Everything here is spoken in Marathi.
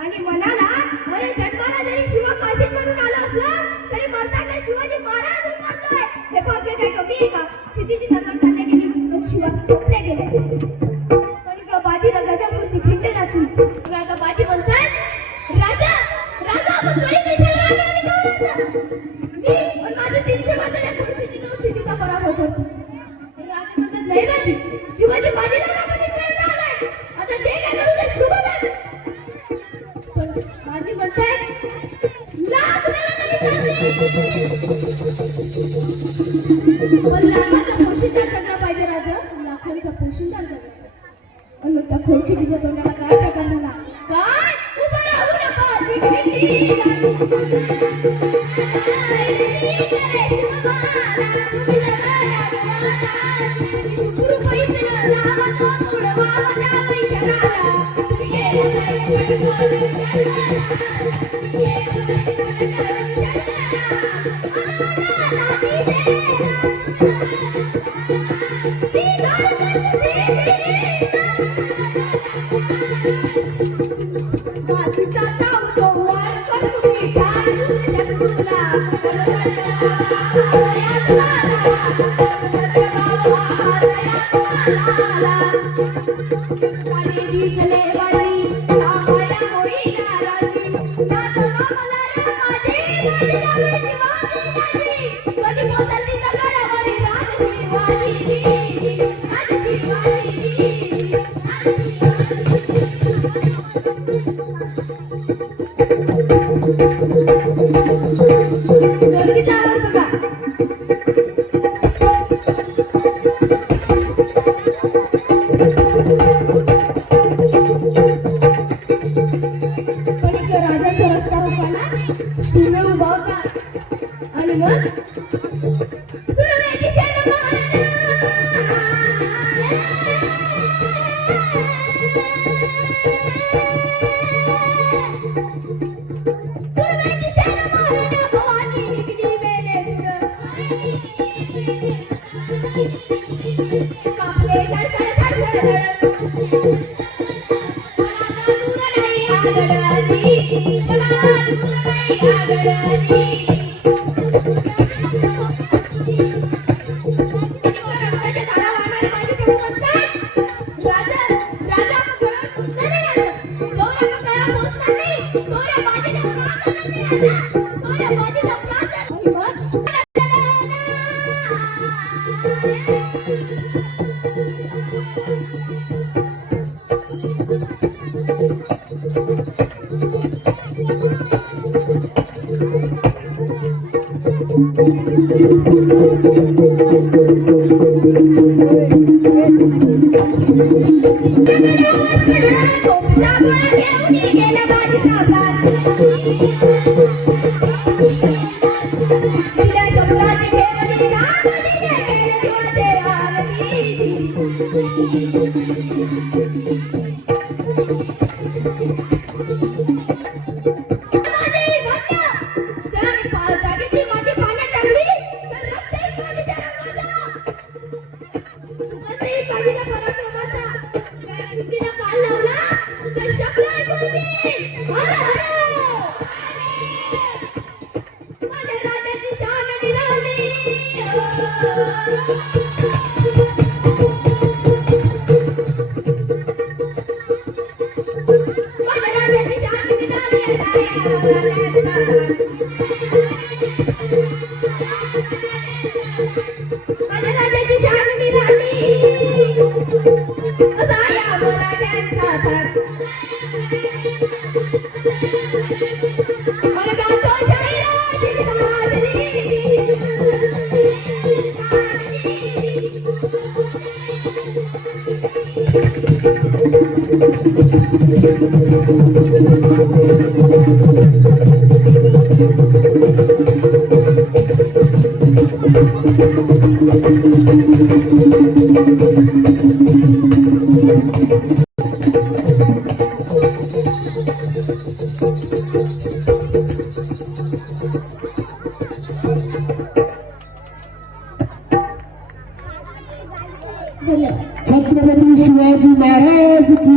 आणि मनाला अरे जन्माला जरी शिवा काशीत म्हणून आला असला तरी मरताना शिवाजी महाराज मरतोय हे भाग्य काय कमी आहे का? सिद्धीची तलवार चालल्या गेली शिवा सुटले गेले पण इकडं बाजी रंगाच्या पुढची खिंड घातली. आता बाजी म्हणतोय राजा राजा आपण तरी देशाला राजा आणि कौलाचा मी पण माझे 300 वाजल्या पुढे सिद्धीचा पराभव करतो. राजा म्हणतात नाही बाजी शिवाजी बाजीला रामाने करत आलाय आता जे काय करू ते सुबह माझी म्हणते लाख वेळा तरी पण लाखाचा पोशिंदार जगला पाहिजे राजा लाखांचा पोशिंदार जगला आणि त्या खोडखिडीच्या तोंडाला काय प्रकार झाला काय उभा राहू नका आणि मग आणि मग छत्रपती शिवाजी महाराज की